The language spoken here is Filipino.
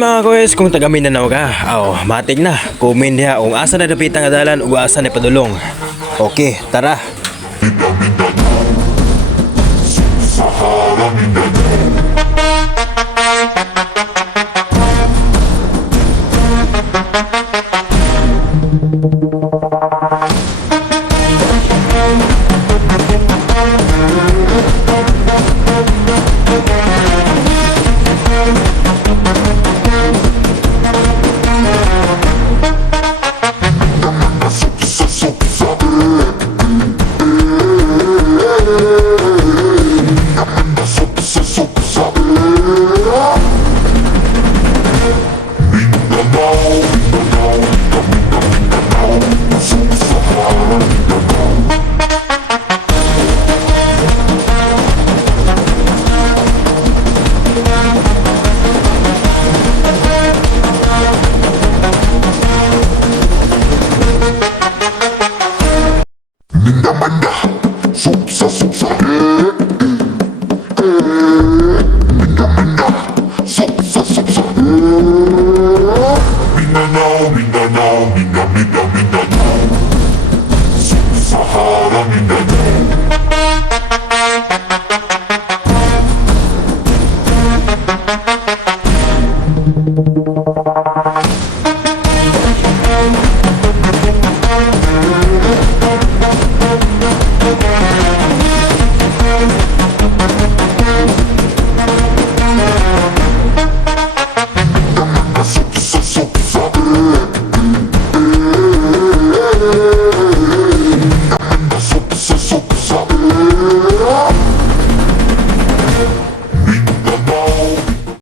Mga kuwes, kung taga Mindanao ka, matik na. Comment diha kung asa na dapita nga dalan ug asa na padolong. Okay, tara.